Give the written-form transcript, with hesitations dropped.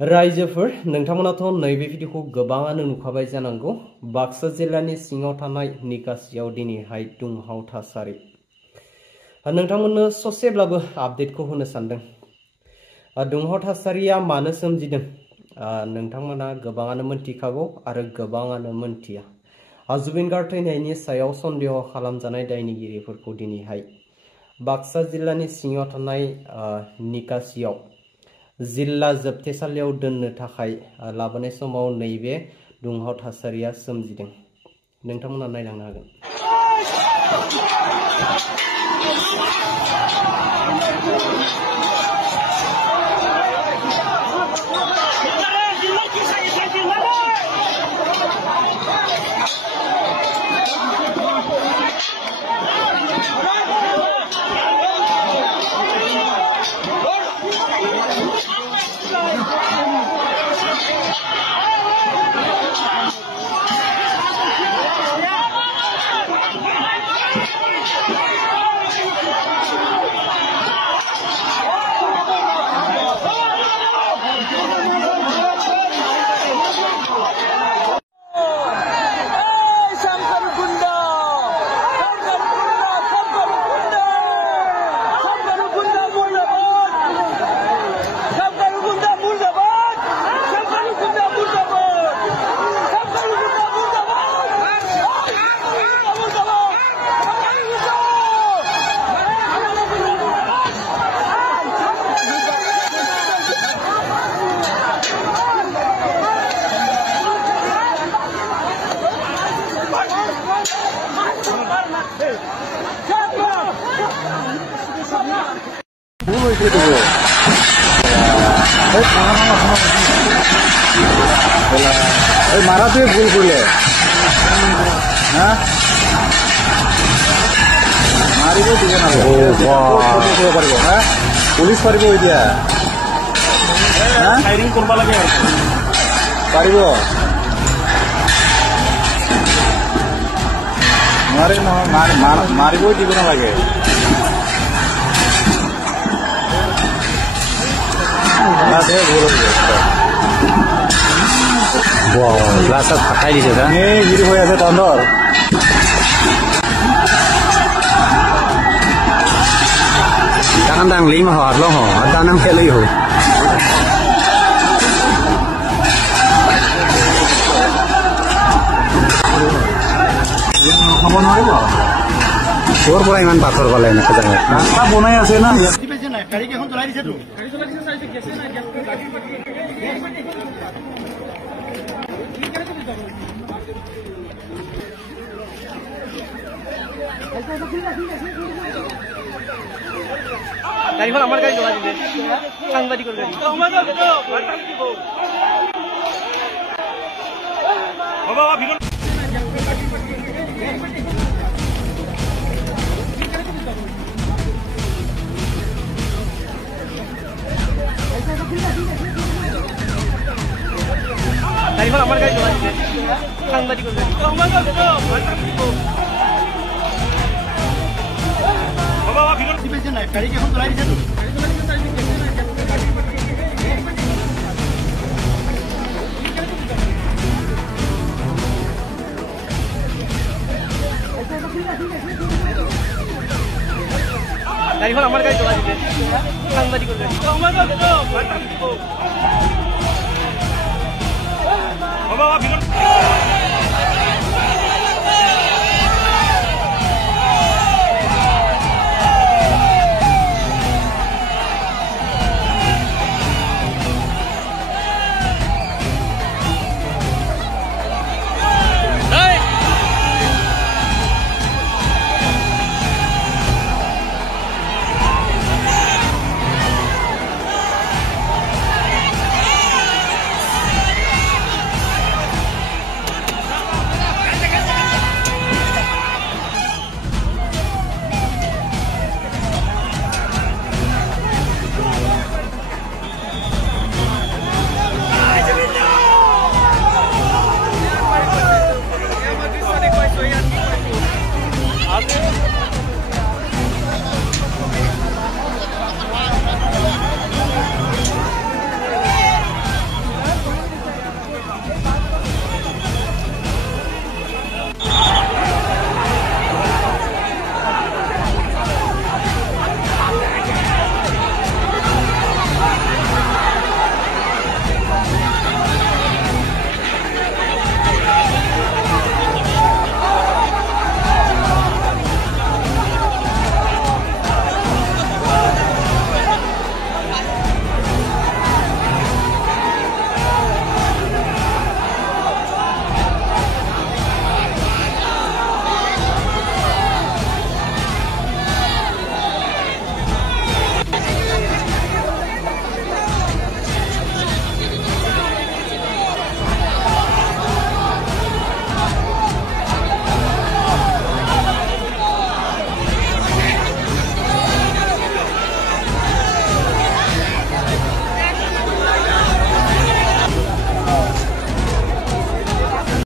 रायजोफोर नोंथांमोनाथ' नैबे भिडिअखौ गोबाङानो नुखाबाय जानांगौ। बाक्सा जिल्लानि सिङाव थानाय निकासियाव दिनैहाय दुंहाव थासारि। नोंथांमोननो ससेब्लाबो आपडेटखौ होनो सानदों। दुंहाव थासारिया मानो सोमजिदों नोंथांमोना गोबाङानो मोनथिखागौ आरो गोबाङानो मोनथिया। जुबिन गार्ग थैनायनि सायाव सन्देह खालामजानाय दायनिगिरिफोरखौ दिनैहाय बाक्सा जिल्लानि सिङाव थानाय निकासियाव जिल्ला जोबथेसालियाव दोननो थाखाय लाबोनाय समाव नैबे दुंहाव थासारिया सोमजिदों। नोंथांमोना नायलांनो हागोन। মারাতে ভুল করলে হ্যাঁ মারিব দিব না পারিব হ্যাঁ পুলিশ পারিব এতিয়া ফায়ারিং করবা লাগে আর পারিব মারে মারিব দিব না লাগে গ্লাস ফাটাই দিছে গিরি হয়ে আছে তন্দর đang đang lý mà họ lo họ đang nằm kia lấy hồ không có nói bỏ তোর পরে ইমান পাথর গলে না কাজে রাস্তা বনাই আছে না গাড়ি কি এখন চলাই দিছে তো গাড়ি চলাই দিছে সাইডে গেছে না গাড়িখন আমার গাড়ি চলাই দিলে সাংবাদিকৰ গাড়ি বাবা ভিডিও গাড়িখন আমাৰ গাড়ি চলাই দিলে সাংবাদিকৰ গাড়ি বাবা ভিডিও দিবেছে না গাড়ি এখন চলাই দিছে তো গাড়ি চলাই দিছে সাইডে গেছে না গাড়িখন আমার গাড়ি চলাই দিলে সাংবাদিকৰ গাড়ি বাবা ভিডিও